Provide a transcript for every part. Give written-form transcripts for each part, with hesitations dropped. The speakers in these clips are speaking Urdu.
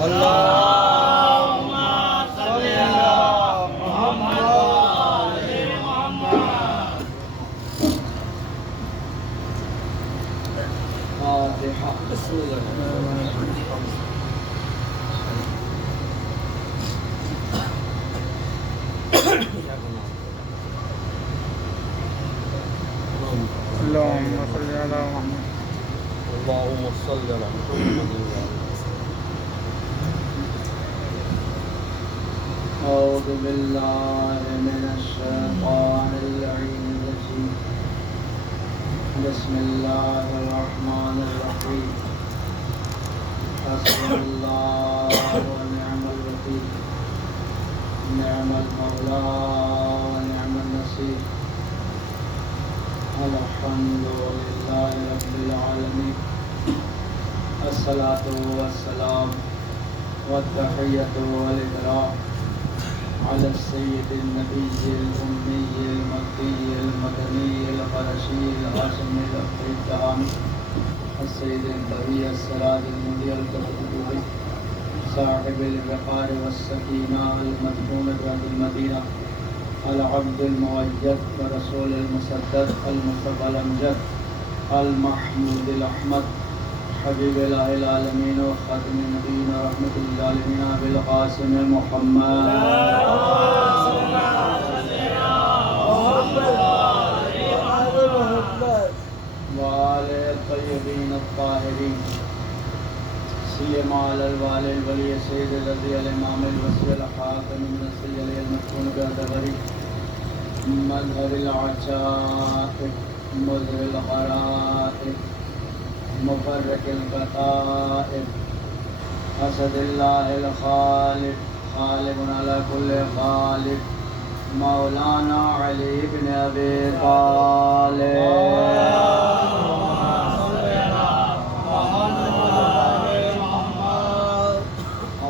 اللهم صل على محمد وآل محمد. فاتحة. بسم الله الرحمن الرحيم. اللهم صل على محمد. اللهم صل على محمد. أعوذ بالله من الشيطان اللعين الرجيم. بسم الله الرحمن الرحيم. حسبنا الله ونعم الوكيل. نعم المولى ونعم النصير. الحمد لله رب العالمين. الصلاة والسلام والتحية والإكرام على السيد النبي الأمي المكي المدني القرشي الهاشمي الدهامي السيد النبي السراج المنير القطبي صاحب الوقار والسكينة المدفون بهذه المدينة العبد المؤيد ورسول المسدد المصطفى الأمجد المحمود الأحمد حبيب الله العالمين وخاتم النبيين ورحمة للعالمين أبي القاسم محمد وآله الطيبين الطاهرين سيما على الوالي الولي السيد الذي الإمام الوصي الحاكم من السيد المدفون بهذا مظهر العجائب مظهر الغرائب مفرق القطائب اسد الله الخالق خالق على كل خالق مولانا علي بن ابي طالب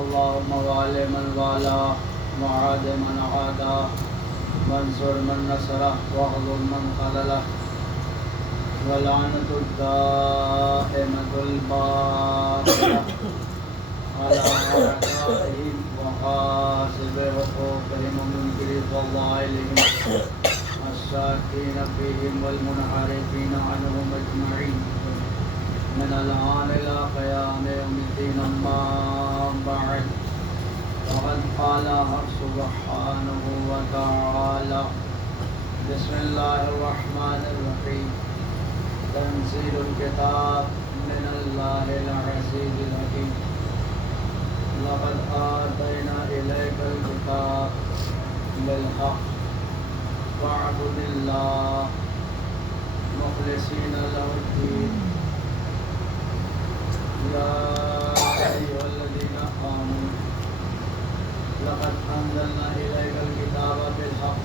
اللهم وال من والاه وعاد من عاداه وانصر من نصره واغضب من خذله ولعنة الدائمة الباقية على أعدائهم وحاسب حقوقهم ومنكر فضائلهم الشاكين فيهم والمنحرفين عنهم أجمعين من الآن إلى قيام يوم الدين. أما بعد فقد قال سبحانه وتعالى بسم الله الرحمن الرحيم. تنزيل الكتاب من الله العزيز الحكيم. لقد آتينا إليك الكتاب بالحق فاعبد الله مخلصين له الدين يا أيها الذين آمنوا لقد أنزلنا إليك الكتاب بالحق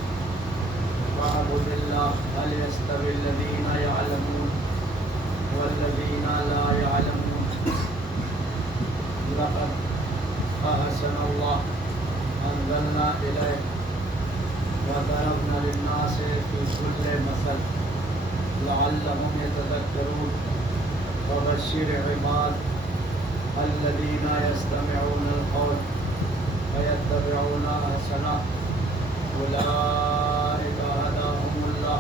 فاعبد الله هل يستوي الذين يعلمون والذين لا يعلمون. لقد أحسن الله أنزلنا إليك وضربنا للناس في كل مثل لعلهم يتذكرون. وبشر عباد الذين يستمعون القول فيتبعون أحسنه أولئك هداهم الله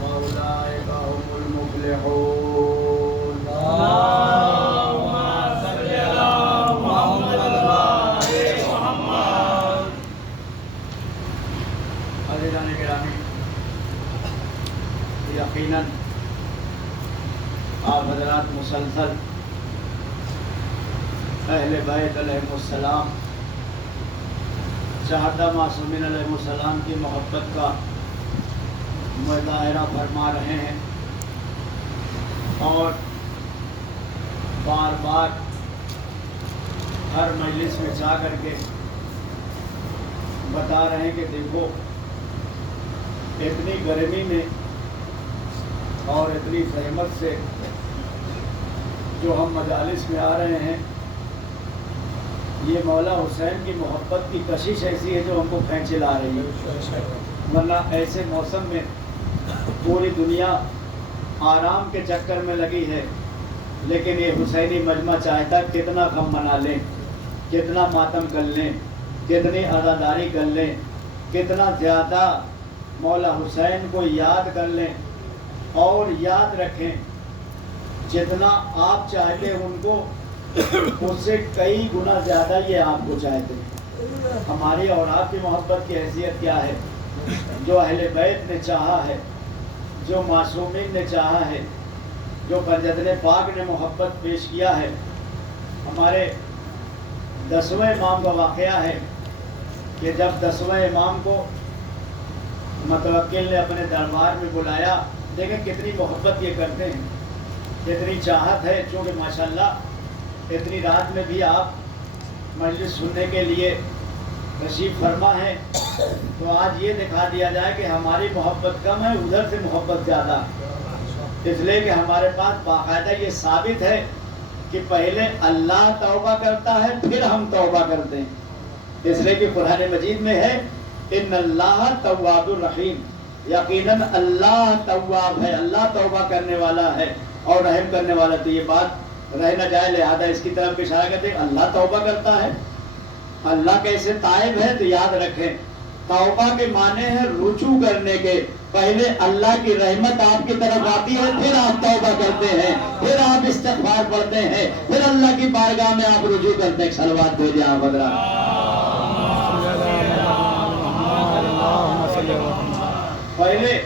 وأولئك هم المفلحون. اللهم صل على محمد وآل محمد. عزیزان گرامی، یقیناً آپ حضرات مسلسل اہل بیت علیہ السلام شہداء معصومین علیہ السلام کی محبت کا مظاہرہ فرما رہے ہیں اور بار بار ہر مجلس میں جا کر کے بتا رہے ہیں کہ دیکھو اتنی گرمی میں اور اتنی زحمت سے جو ہم مجالس میں آ رہے ہیں یہ مولا حسین کی محبت کی کشش ایسی ہے جو ہم کو کھینچے لا رہی ہے، ورنہ ایسے موسم میں پوری دنیا آرام کے چکر میں لگی ہے، لیکن یہ حسینی مجمع چاہتا کتنا غم منا لیں کتنا ماتم کر لیں، کتنی عزاداری کر لیں، کتنا زیادہ مولا حسین کو یاد کر لیں، اور یاد رکھیں جتنا آپ چاہتے ہیں ان کو اس سے کئی گنا زیادہ یہ آپ کو چاہتے ہیں۔ ہماری اور آپ کی محبت کی حیثیت کیا ہے؟ جو اہل بیت نے چاہا ہے، جو معصومین نے چاہا ہے، جو بنجدن پاک نے محبت پیش کیا ہے۔ ہمارے 10ویں امام کا واقعہ ہے کہ جب 10ویں امام کو متوکل نے اپنے دربار میں بلایا، دیکھیں کتنی محبت یہ کرتے ہیں، کتنی چاہت ہے، چونکہ ماشاءاللہ اتنی رات میں بھی آپ مجلس سننے کے لیے تشریف فرما ہے، تو آج یہ دکھا دیا جائے کہ ہماری محبت کم ہے، ادھر سے محبت زیادہ، اس لیے کہ ہمارے پاس باقاعدہ یہ ثابت ہے کہ پہلے اللہ توبہ کرتا ہے پھر ہم توبہ کرتے ہیں، اس لیے کہ قرآن مجید میں ہے ان اللہ تواب الرحیم، یقیناً اللہ تواب ہے، اللہ توبہ کرنے والا ہے اور رحم کرنے والا۔ تو یہ بات رہ نہ جائے، لہذا اس کی طرف اشارہ کرتے ہیں اللہ توبہ کرتا ہے، اللہ کیسے تائب ہے؟ تو یاد رکھیں توبہ کے معنی ہے رجوع کرنے کے، پہلے اللہ کی رحمت آپ کی طرف آتی ہے، پھر آپ توبہ کرتے ہیں، پھر آپ استغفار پڑھتے ہیں، پھر اللہ کی بارگاہ میں آپ رجوع کرتے ہیں۔ صلوات بھیجیں آپ حضرات۔ پہلے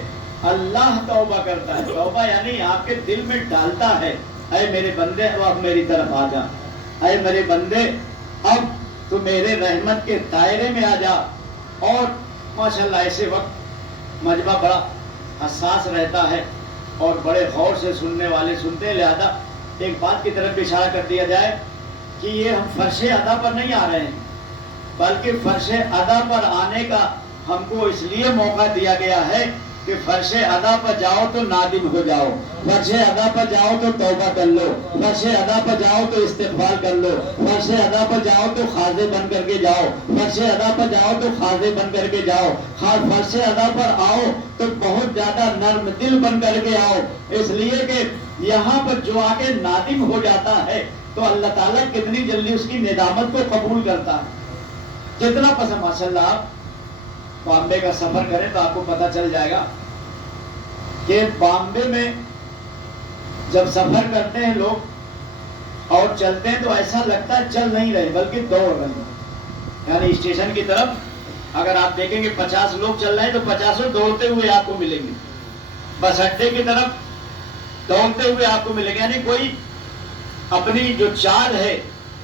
اللہ توبہ کرتا ہے، توبہ یعنی آپ کے دل میں ڈالتا ہے اے میرے بندے اب میری طرف آ جا، اے میرے بندے اب تو میرے رحمت کے دائرے میں آ جا۔ اور ماشاءاللہ ایسے وقت مجمع بڑا حساس رہتا ہے اور بڑے غور سے سننے والے سنتے ہیں، لہذا ایک بات کی طرف اشارہ کر دیا جائے کہ یہ ہم فرش ادا پر نہیں آ رہے ہیں، بلکہ فرش ادا پر آنے کا ہم کو اس لیے موقع دیا گیا ہے کہ فرش ادا پر جاؤ تو نادم ہو جاؤ، فرش ادا پر جاؤ تو توبہ کر لو، فرش ادا پر جاؤ تو استغفار کر لو، فرش ادا پر جاؤ تو خاضع بن کر کے جاؤ، فرش ادا پر جاؤ تو خاضع بن کر کے جاؤ، فرش ادا پر آؤ تو بہت زیادہ نرم دل بن کر کے آؤ، اس لیے کہ یہاں پر جو آگے نادم ہو جاتا ہے تو اللہ تعالیٰ کتنی جلدی اس کی ندامت کو قبول کرتا ہے۔ کتنا پسند ماشاءاللہ آپ بامبے کا سفر کریں تو آپ کو پتہ چل جائے گا کہ بامبے میں جب سفر کرتے ہیں لوگ اور چلتے ہیں تو ایسا لگتا ہے چل نہیں رہے بلکہ دوڑ رہے ہیں، یعنی اسٹیشن کی طرف اگر آپ دیکھیں گے 50 لوگ چل رہے ہیں تو 50 دوڑتے ہوئے آپ کو ملیں گے، بس اڈے کی طرف دوڑتے ہوئے آپ کو ملیں گے، یعنی کوئی اپنی جو چال ہے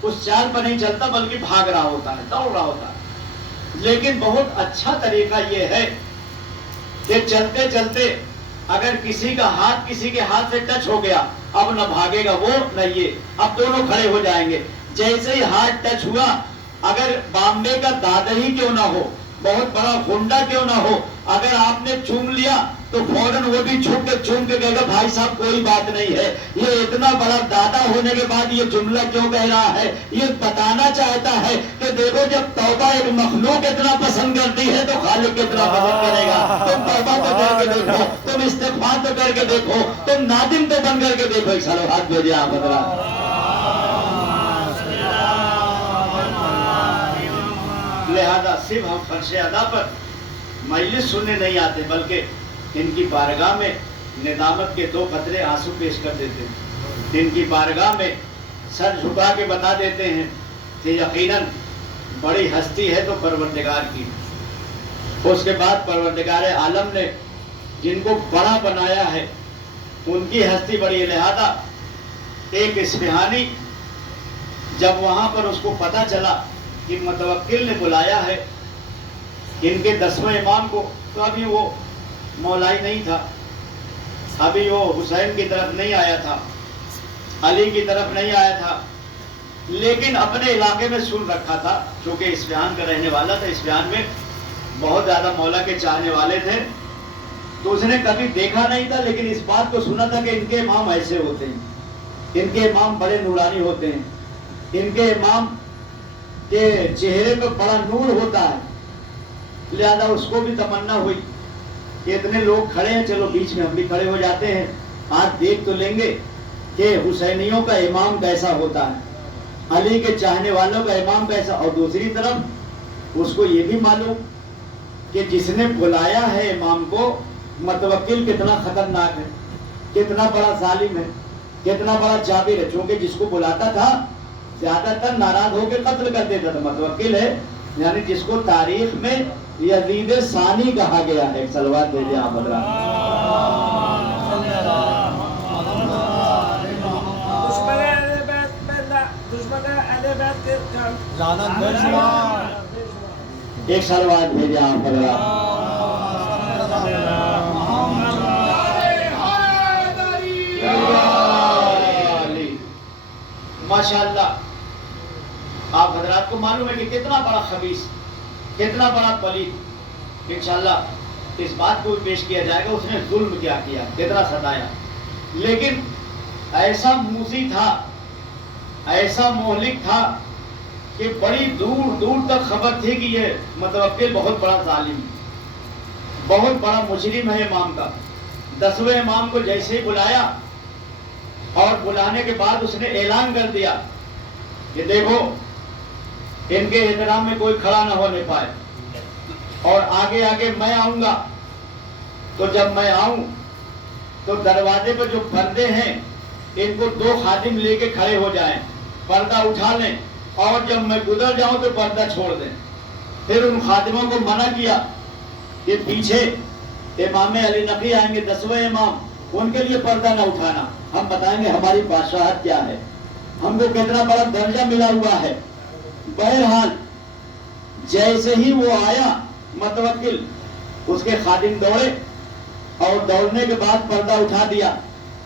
اس چال پر نہیں چلتا بلکہ بھاگ رہا ہوتا ہے، دوڑ رہا ہوتا ہے۔ لیکن بہت اچھا طریقہ یہ ہے کہ چلتے چلتے اگر کسی کا ہاتھ کسی کے ہاتھ سے ٹچ ہو گیا، اب نہ بھاگے گا وہ نہ یہ، اب دونوں کھڑے ہو جائیں گے۔ جیسے ہی ہاتھ ٹچ ہوا، اگر بامبے کا دادا ہی کیوں نہ ہو، بہت بڑا گنڈا کیوں نہ ہو، اگر آپ نے چوم لیا تو فوراً وہ بھی چوم کے کہے گا بھائی صاحب کوئی بات نہیں ہے، یہ اتنا بڑا دادا ہونے کے بعد یہ جملہ کیوں کہہ رہا ہے؟ یہ بتانا چاہتا ہے کہ دیکھو جب توبہ ایک مخلوق اتنا پسند کرتی ہے تو خالق کتنا پسند کرے گا۔ تم توبہ تو کر کے دیکھو، تم استغفار تو کر کے دیکھو، تم نادم تو بن کر کے دیکھو۔ ایک صلوات بھیجے آپ حضرات۔ لہذا صرف ہم فرش ادا پر مجلس سننے نہیں آتے بلکہ ان کی بارگاہ میں ندامت کے 2 قطرے آنسو پیش کر دیتے ہیں، ان کی بارگاہ میں سر جھکا کے بتا دیتے ہیں کہ یقیناً بڑی ہستی ہے تو پروردگار کی۔ اس کے بعد پروردگار عالم نے جن کو بڑا بنایا ہے ان کی ہستی بڑی ہے، لہذا ایک اصفہانی جب وہاں پر اس کو پتہ چلا کہ متوکل نے بلایا ہے ان کے 10ویں امام کو، تو ابھی وہ مولائی نہیں تھا، ابھی وہ حسین کی طرف نہیں آیا تھا، علی کی طرف نہیں آیا تھا، لیکن اپنے علاقے میں سن رکھا تھا، چونکہ اصفہان کا رہنے والا تھا، اصفہان میں بہت زیادہ مولا کے چاہنے والے تھے، تو اس نے کبھی دیکھا نہیں تھا لیکن اس بات کو سنا تھا کہ ان کے امام ایسے ہوتے ہیں، ان کے امام بڑے نورانی ہوتے ہیں، ان کے امام کے چہرے پہ بڑا نور ہوتا ہے، لہذا اس کو بھی تمنا ہوئی کہ اتنے لوگ کھڑے ہیں، چلو بیچ میں ہم بھی کھڑے ہو جاتے ہیں، آج دیکھ تو لیں گے کہ حسینیوں کا امام کیسا ہوتا ہے۔ علی کے چاہنے والوں کا امام کیسا، اور دوسری طرف اس کو یہ بھی معلوم کہ جس نے بلایا ہے امام کو متوکل کتنا خطرناک ہے، کتنا بڑا ظالم ہے، کتنا بڑا جابر ہے، چونکہ جس کو بلاتا تھا زیادہ تر ناراض ہو کے قتل کر دیتا تھا۔ متوکل ہے یعنی جس کو تاریخ میں یزید ثانی کہا گیا ہے۔ صلوات بھیجے آپ حضرات۔ ایک صلوات بھیجے آپ حضرات۔ ماشاءاللہ آپ حضرات کو معلوم ہے کہ کتنا بڑا خبیث، کتنا بڑا پلید۔ انشاءاللہ اس بات کو پیش کیا جائے گا اس نے ظلم کیا کیا، کتنا ستایا، لیکن ایسا موذی تھا، ایسا مہلک تھا کہ بڑی دور دور تک خبر تھی کہ یہ متوکل بہت بڑا ظالم، بہت بڑا مجرم ہے امام کا۔ 10ویں امام کو جیسے ہی بلایا اور بلانے کے بعد اس نے اعلان کر دیا کہ دیکھو ان کے احترام میں کوئی کھڑا نہ ہونے پائے، اور آگے آگے میں آؤں گا، تو جب میں آؤں تو دروازے پر جو پردے ہیں ان کو 2 خادم لے کے کھڑے ہو جائیں، پردہ اٹھا لیں، اور جب میں گزر جاؤں تو پردہ چھوڑ دیں۔ پھر ان خادموں کو منع کیا کہ پیچھے امام علی نقی آئیں گے 10ویں امام، ان کے لیے پردہ نہ اٹھانا، ہم بتائیں گے ہماری بادشاہت کیا ہے، ہم کو کتنا بڑا درجہ ملا ہوا ہے۔ بہرحال جیسے ہی وہ آیا متوکل، اس کے خادم دوڑے اور دوڑنے کے بعد پردہ اٹھا دیا۔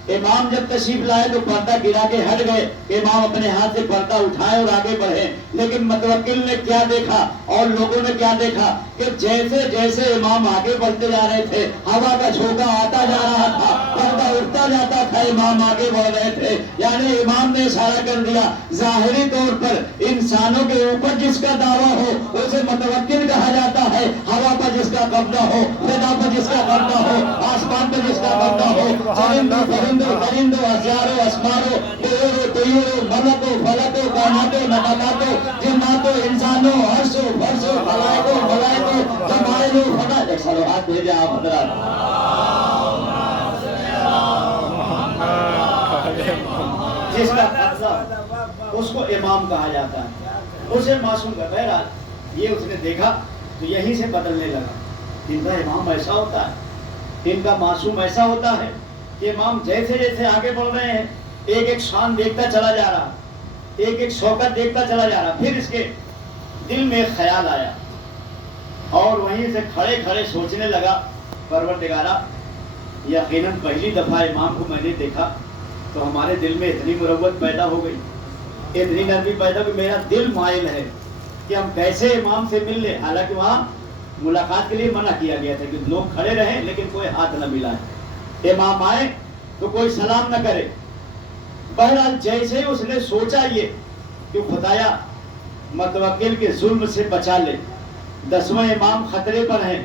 امام جب تشریف لائے تو پردہ گرا کے ہٹ گئے، امام اپنے ہاتھ سے پردہ اٹھائے اور آگے بڑھے، لیکن متوکل نے کیا دیکھا اور لوگوں نے کیا دیکھا کہ جیسے جیسے امام آگے بڑھتے جا رہے تھے ہوا کا جھونکا آتا جا رہا تھا، پردہ اٹھتا جاتا تھا، امام آگے بڑھ رہے تھے، یعنی امام نے اشارہ کر دیا ظاہری طور پر انسانوں کے اوپر جس کا دعویٰ ہو اسے متوکل کہا جاتا ہے، ہوا پر جس کا قبضہ ہو، فضا پر جس کا قبضہ ہو، آسمان پر جس کا قبضہ ہو، چرندوں درندوں اشجاروں اسماروں طیوروں طیوروں ملکوں فلکوں کائناتوں نباتاتوں جناتوں انسانوں عرشوں فرشوں خلائقوں ملائکوں جمائلوں فضا۔ ایک صلوات بھیجے آپ حضرات۔ جس کا قبضہ اس کو امام کہا جاتا ہے، اسے معصوم کا۔ بہرحال یہ اس نے دیکھا تو یہیں سے بدلنے لگا، ان کا امام ایسا ہوتا ہے، ان کا معصوم ایسا ہوتا ہے کہ امام جیسے جیسے آگے بڑھ رہے ہیں ایک ایک شان دیکھتا چلا جا رہا، ایک ایک شوکت دیکھتا چلا جا رہا۔ پھر اس کے دل میں ایک خیال آیا اور وہیں سے کھڑے کھڑے سوچنے لگا، پروردگارا یقیناً پہلی دفعہ امام کو میں نے دیکھا تو ہمارے دل میں اتنی مروت پیدا ہو گئی، اتنی نرمی پیدا ہوئی، میرا دل مائل ہے کہ ہم کیسے امام سے مل لیں۔ حالانکہ وہاں ملاقات کے لیے منع کیا گیا تھا کہ لوگ کھڑے رہیں لیکن کوئی ہاتھ نہ ملائے، امام آئے تو کوئی سلام نہ کرے۔ بہرحال جیسے ہی اس نے سوچا یہ کہ خدایا متوکل کے ظلم سے بچا لے، 10واں امام خطرے پر ہیں،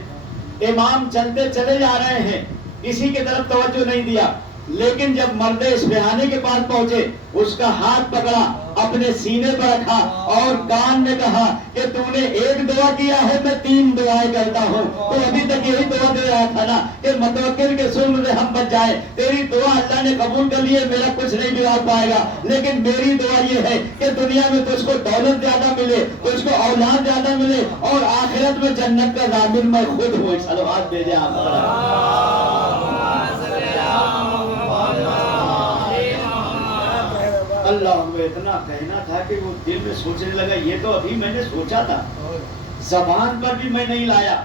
امام چلتے چلے جا رہے ہیں، کسی کی طرف توجہ نہیں دیا، لیکن جب مرد اصفہانی کے پاس پہنچے اس کا ہاتھ پکڑا، اپنے سینے پر رکھا اور کان میں کہا کہ تو نے ایک دعا کیا ہے، میں 3 دعائیں کرتا ہوں۔ تو ابھی تک یہی دعا دے رہا تھا نا کہ متوکل کے ظلم سے ہم بچ جائیں، تیری دعا اللہ نے قبول کر لی ہے، میرا کچھ نہیں بگاڑ پائے گا، لیکن میری دعا یہ ہے کہ دنیا میں تجھ کو دولت زیادہ ملے، تجھ کو اولاد زیادہ ملے، اور آخرت میں جنت کا ضامن میں خود ہوں۔ صلوات بھیجے آپ۔ اللہ کو اتنا کہنا تھا کہ وہ دل میں سوچنے لگا یہ تو ابھی میں نے سوچا تھا، زبان پر بھی میں نہیں لایا،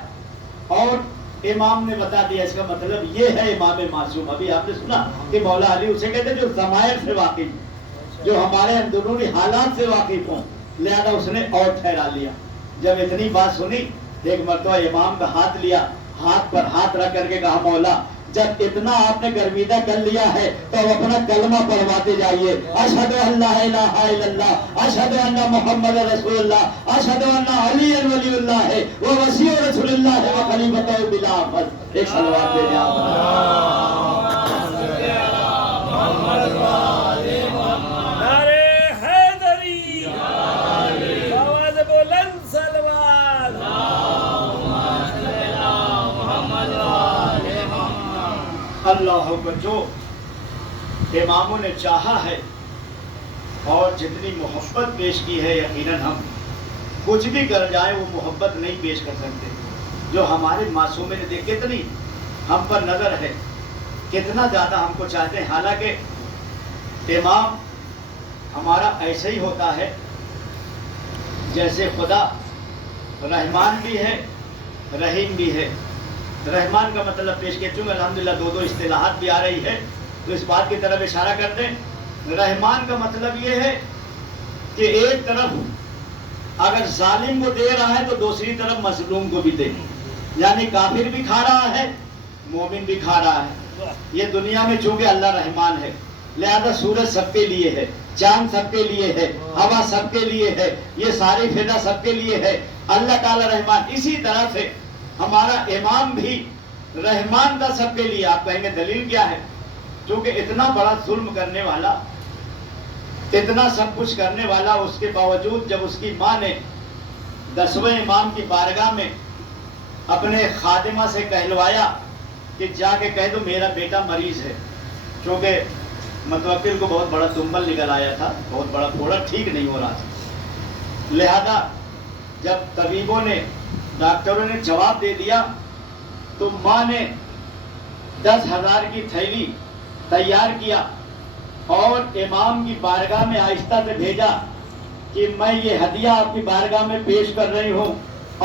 اور امام نے بتا دیا۔ اس کا مطلب یہ ہے امام معصوم۔ ابھی آپ نے سنا کہ مولا علی اسے کہتے ہیں جو ضمائر سے واقف، جو ہمارے اندرونی حالات سے واقف ہوں، لہذا اس نے اور ٹھہرا لیا۔ جب اتنی بات سنی ایک مرتبہ امام کا ہاتھ لیا، ہاتھ پر ہاتھ رکھ کر کے کہا مولا جب اتنا آپ نے گرویدہ کر لیا ہے تو اپنا کلمہ پڑھواتے جائیے، اشہد ان لا الہ الا اللہ، اشہد ان محمد رسول اللہ، اشہد ان علی ولی اللہ ہے وہ وصی رسول اللہ ہے وہ خلیفۃ بلا فخر۔ ایک صلوات دے دیں نعرہ حیدری، اللہ اکبر. جو اماموں نے چاہا ہے اور جتنی محبت پیش کی ہے، یقیناً ہم کچھ بھی کر جائیں وہ محبت نہیں پیش کر سکتے. جو ہمارے معصومے نے دیکھ کتنی ہم پر نظر ہے، کتنا زیادہ ہم کو چاہتے ہیں. حالانکہ امام ہمارا ایسے ہی ہوتا ہے جیسے خدا رحمان بھی ہے رحیم بھی ہے. رحمان کا مطلب پیش کیا، چونکہ الحمدللہ دو اصطلاحات بھی آ رہی ہے تو اس بات کی طرف اشارہ کر دیں. رحمان کا مطلب یہ ہے کہ ایک طرف اگر ظالم کو دے رہا ہے تو دوسری طرف مظلوم کو بھی دے، یعنی کافر بھی کھا رہا ہے مومن بھی کھا رہا ہے. یہ دنیا میں چونکہ اللہ رحمان ہے، لہذا سورج سب کے لیے ہے، چاند سب کے لیے ہے، ہوا سب کے لیے ہے، یہ ساری فضا سب کے لیے ہے. اللہ تعالی رحمان. اسی طرح سے ہمارا امام بھی رحمان کا سب کے لیے. آپ کہیں گے دلیل کیا ہے؟ کیونکہ اتنا بڑا ظلم کرنے والا، اتنا سب کچھ کرنے والا، اس کے باوجود جب اس کی ماں نے 10ویں امام کی بارگاہ میں اپنے خادمہ سے کہلوایا کہ جا کے کہہ دو میرا بیٹا مریض ہے، کیونکہ متوکل کو بہت بڑا تنبل نکل آیا تھا، بہت بڑا پھوڑا، ٹھیک نہیں ہو رہا تھا. لہذا جب طبیبوں نے، ڈاکٹروں نے جواب دے دیا تو ماں نے 10,000 کی تھیلی تیار کیا اور امام کی بارگاہ میں آہستہ سے بھیجا کہ میں یہ ہدیہ آپ کی بارگاہ میں پیش کر رہی ہوں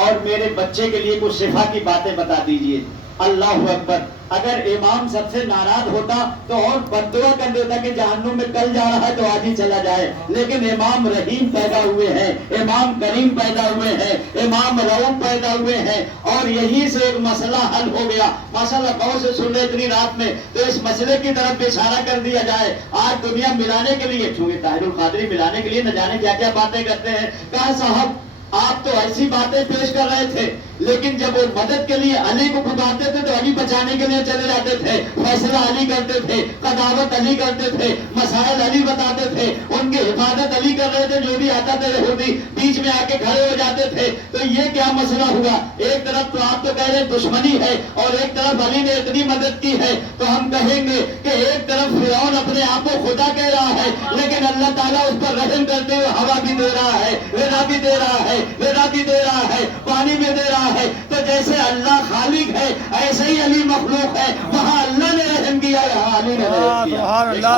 اور میرے بچے کے لیے کچھ شفا کی باتیں بتا دیجئے. اللہ اکبر. اگر امام سب سے ناراض ہوتا تو اور بددعا کر دیتا کہ جہنم میں کل جا رہا ہے تو آج ہی چلا جائے. لیکن امام رحیم پیدا ہوئے ہیں، امام کریم پیدا ہوئے ہیں، امام رؤوف پیدا ہوئے ہیں اور یہی سے ایک مسئلہ حل ہو گیا. ماشاءاللہ غور سے سن رہے اتنی رات میں تو اس مسئلے کی طرف اشارہ کر دیا جائے. آج دنیا ملانے کے لیے، چونکہ طاہر القادری ملانے کے لیے نہ جانے کیا کیا باتیں کرتے ہیں. کہا صاحب آپ تو ایسی باتیں پیش کر رہے تھے، لیکن جب وہ مدد کے لیے علی کو پکارتے تھے تو علی بچانے کے لیے چلے جاتے تھے، فیصلہ علی کرتے تھے، قضاوت علی کرتے تھے، مسائل علی بتاتے تھے، ان کی حفاظت علی کر رہے تھے. جو بھی آتا تھا یہودی بیچ میں آ کے کھڑے ہو جاتے تھے. تو یہ کیا مسئلہ ہوا؟ ایک طرف تو آپ تو کہہ رہے دشمنی ہے اور ایک طرف علی نے اتنی مدد کی ہے. تو ہم کہیں گے کہ ایک طرف فرعون اپنے آپ کو خدا کہہ رہا ہے، لیکن اللہ تعالیٰ اس پر رحم کرتے ہوئے ہوا بھی دے رہا ہے، غذا بھی دے رہا ہے، غذا بھی دے رہا ہے، پانی بھی دے رہا ہے. تو جیسے اللہ خالق ہے ایسے ہی علی مخلوق ہے. وہاں اللہ نے رحم کیا، یہاں علی نے رحم کیا. سبحان اللہ.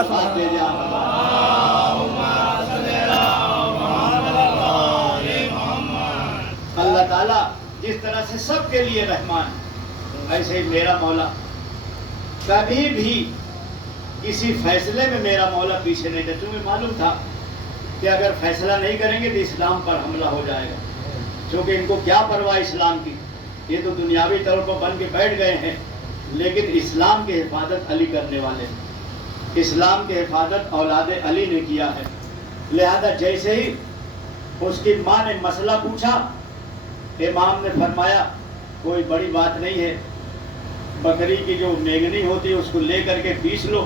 اللہ تعالیٰ جس طرح سے سب کے لیے رحمان، ایسے ہی میرا مولا کبھی بھی کسی فیصلے میں میرا مولا پیچھے نہیں تھا. چونکہ معلوم تھا کہ اگر فیصلہ نہیں کریں گے تو اسلام پر حملہ ہو جائے گا. چونکہ ان کو کیا پرواہ اسلام کی، یہ تو دنیاوی طور پر بن کے بیٹھ گئے ہیں، لیکن اسلام کی حفاظت علی کرنے والے ہیں. اسلام کی حفاظت اولاد علی نے کیا ہے. لہذا جیسے ہی اس کی ماں نے مسئلہ پوچھا، امام نے فرمایا کوئی بڑی بات نہیں ہے، بکری کی جو میگنی ہوتی ہے اس کو لے کر کے پیس لو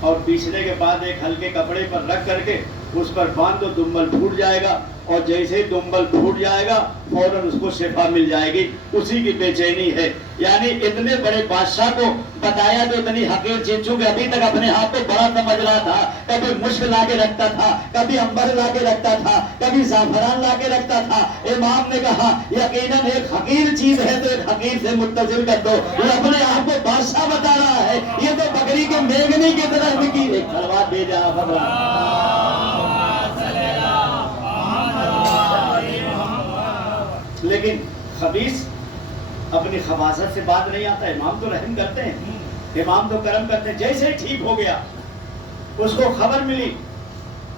اور پیسنے کے بعد ایک ہلکے کپڑے پر رکھ کر کے اس پر باندھ دو، دمبل پھوٹ جائے گا اور جیسے ہی دمبل پھوٹ جائے گا فوراً اس کو شفا مل جائے گی. اسی کی بے چینی ہے. یعنی اتنے بڑے بادشاہ کو بتایا تو اتنی حقیر چیز، چونکہ ابھی تک اپنے ہاتھ کو بڑا سمجھ رہا تھا. کبھی مشک لا کے رکھتا تھا، کبھی امبر لا کے رکھتا تھا، کبھی زعفران لا کے رکھتا تھا. امام نے کہا یقیناً ایک حقیر چیز ہے تو ایک حقیر سے متصل کر دو. وہ اپنے آپ کو بادشاہ بتا رہا ہے، یہ تو بکری کے میگنی کی طرح کی ایک تلوار دے جا لیکن خبیث اپنی خباثت سے بات نہیں آتا. امام تو رحم کرتے ہیں، امام تو کرم کرتے ہیں. جیسے ہی ٹھیک ہو گیا اس کو خبر ملی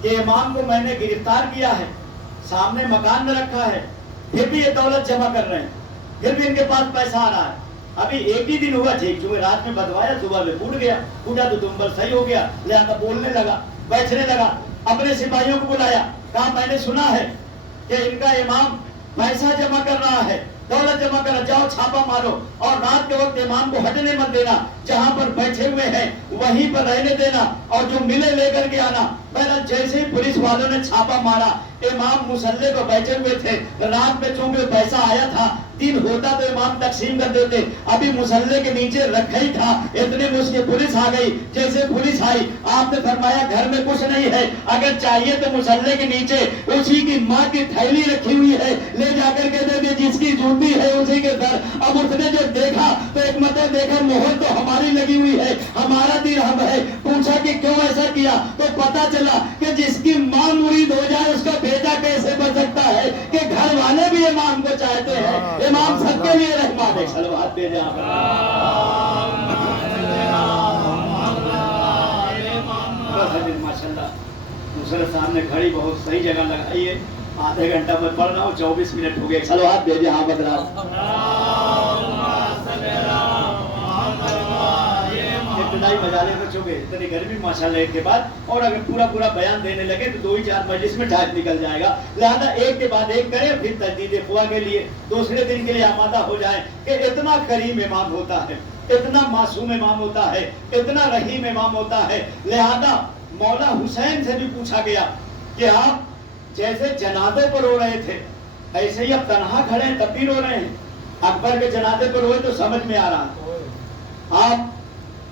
کہ امام کو میں نے گرفتار کیا ہے، سامنے مکان میں رکھا ہے، پھر بھی یہ دولت جمع کر رہے ہیں، پھر بھی ان کے پاس پیسہ آ رہا ہے. ابھی ایک ہی دن ہوا ٹھیک، چونکہ رات میں بدوایا صبح میں ٹوٹا تو دمبل صحیح ہو گیا. لہذا بولنے لگا، بیٹھنے لگا، اپنے سپاہیوں کو بلایا، کہا میں نے سنا ہے کہ ان کا امام پیسہ جمع کر رہا ہے، دولت جمع کر رہا، جاؤ چھاپا مارو اور رات کے وقت امام کو ہٹنے مت دینا، جہاں پر بیٹھے ہوئے ہیں وہیں پر رہنے دینا اور جو ملے لے کر کے آنا. بہرحال جیسے ہی پولیس والوں نے چھاپا مارا امام مصلی کو بیٹھے ہوئے تھے. رات میں چونکہ پیسہ آیا تھا, دن ہوتا تو امام تقسیم کر دیتے. ابھی مصلی کے نیچے رکھا ہی تھا, اتنے میں اس کی پولیس آ گئی. جیسے پولیس آئی, آپ نے فرمایا گھر میں کچھ نہیں ہے, اگر چاہیے تو مصلی کے نیچے اسی کی ماں کی تھیلی رکھی ہوئی ہے, لے جا کر کے دے دے, جس کی جوتی ہے اسی کے در. اب اس نے جو دیکھا تو ایک مطلب دیکھا مہر تو ہماری لگی ہوئی ہے, ہمارا درہم ہے. پوچھا کہ کیوں ایسا کیا, تو پتا چلا کہ جس کی ماں مرید ہو جائے اس کا بیٹا کیسے بن سکتا ہے, کہ گھر والے بھی امام کو چاہتے ہیں. امام سب کے لیے رحمت ہے. صلوات دے جا. ماشاء اللہ دوسرے سامنے گھڑی بہت صحیح جگہ لگائی ہے. آدھے گھنٹہ میں پڑھ رہا ہوں, 24 منٹ ہو گئے. صلوات دے جا. ابتدائی مجالس میں چونکہ اتنی گرمی ماشاءاللہ کے بعد, اور اگر پورا بیان دینے لگے تو 2-4 مجلس میں ٹائم نکل جائے گا. لہذا ایک کے بعد ایک کریں, پھر تجدید فوا کے لیے دوسرے دن کے لیے آمادہ ہو جائیں. کہ اتنا کریم امام ہوتا ہے, اتنا معصوم امام ہوتا ہے, اتنا رحیم امام ہوتا ہے. لہذا مولا حسین سے بھی پوچھا گیا کہ آپ جیسے جنازے پر رو رہے تھے ایسے ہی اب تنہا کھڑے ہیں تب بھی رو رہے ہیں. اکبر کے جنازے پر روئے تو سمجھ میں آ رہا ہے, آپ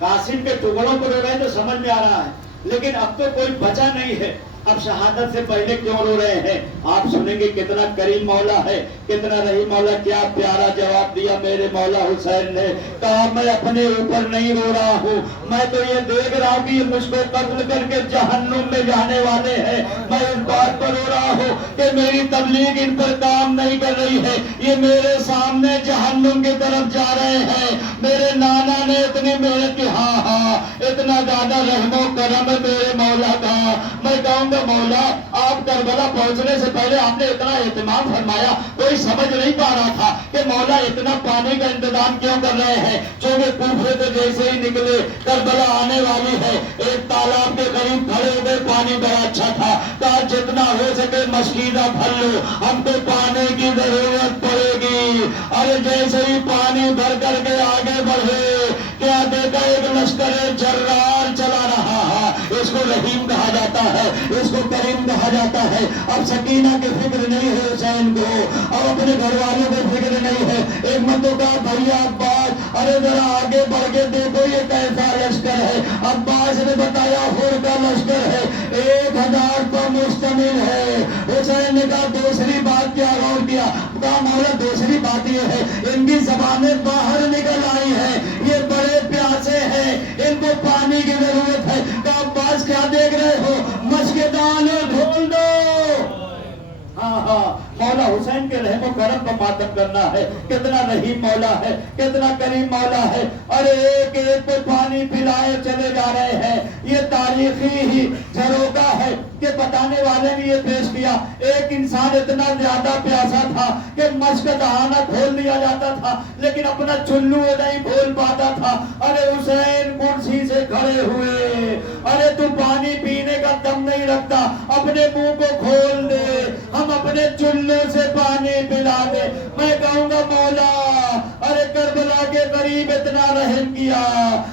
قاسم کے ٹکڑوں پر رو رہے تو سمجھ میں آ رہا ہے, لیکن اب تو کوئی بچا نہیں ہے. اب شہادت سے پہلے کیوں رو رہے ہیں, آپ سنیں گے کتنا کریم مولا ہے, کتنا رحیم مولا. کیا پیارا جواب دیا میرے مولا حسین نے. کہا میں اپنے اوپر نہیں رو رہا ہوں, میں تو یہ دیکھ رہا ہوں کہ یہ مجھ کو قتل کر کے جہنم میں جانے والے ہیں. میں اس بات پر رو رہا ہوں کہ میری تبلیغ ان پر کام نہیں کر رہی ہے, یہ میرے سامنے جہنم کی طرف جا رہے ہیں. میرے نانا نے اتنی محنت کی, ہاں اتنا زیادہ رحم و کرم میرے مولا کا. میں کہوں گا مولا آپ کربلا پہنچنے سے پہلے آپ نے اتنا اہتمام فرمایا, کوئی سمجھ نہیں پا رہا تھا کہ مولا اتنا پانی کا انتظام کیوں کر رہے ہیں. چونکہ کوفے سے جیسے ہی نکلے کربلا آنے والی ہے, ایک تالاب کے قریب کھڑے ہوئے, پانی بڑا اچھا تھا. کہا جتنا ہو سکے مشکیزہ بھر لو, ہم کو پانی کی ضرورت پڑے گی. ارے جیسے ہی پانی بھر کر کے آگے بڑھے, کیا دیکھا ایک لشکر جرار چلا رہا ہے. اس کو رحیم کہا جاتا ہے, اس کو کریم کہا جاتا ہے. اب سکینہ کی فکر نہیں ہے حسین کو, اب اپنے گھر والوں کی فکر نہیں ہے. ایک مرتبہ کہا بھیا عباس ارے ذرا آگے بڑھ کے دیکھو یہ کیسا لشکر ہے. عباس نے بتایا فور کا لشکر ہے, 1000 پر مشتمل ہے. حسین نے کہا دوسری بات کیا غور کیا. کہا مولا دوسری بات یہ ہے ان کی زبانیں باہر نکل آئی ہیں, یہ بڑے پیاسے ہیں, ان کو پانی کی ضرورت ہے. کہا عباس کیا دیکھ رہے ہو, مشک دانے ڈھول دو. ہاں مولا حسین کے رحم و کرم کا ماتم کرنا ہے. کتنا رحیم مولا ہے, کتنا کریم مولا ہے. ارے ایک ایک کو پانی پلائے چلے جا رہے ہیں. یہ تاریخی ہی جھروکا ہے کہ بتانے والے نے یہ پیش کیا. ایک انسان اتنا زیادہ پیاسا تھا کہ مشک دہانا کھول دیا جاتا تھا لیکن اپنا چلو نہیں کھول پاتا تھا. ارے حسین کرسی سے کھڑے ہوئے, ارے تو پانی پینے کا دم نہیں رکھتا, اپنے منہ کو کھول دے, ہم اپنے چلو سے پانی پلا دے. میں کہوں گا مولا ارے کربلا کے قریب اتنا رحم کیا,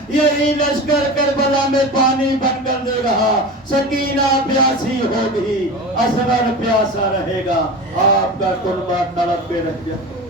یہی لشکر کربلا میں پانی بن کر دے رہا. سکینہ پیاسی ہوگی, اصغر پیاسا رہے گا, آپ کا قربان تڑپ کے رہ جائے.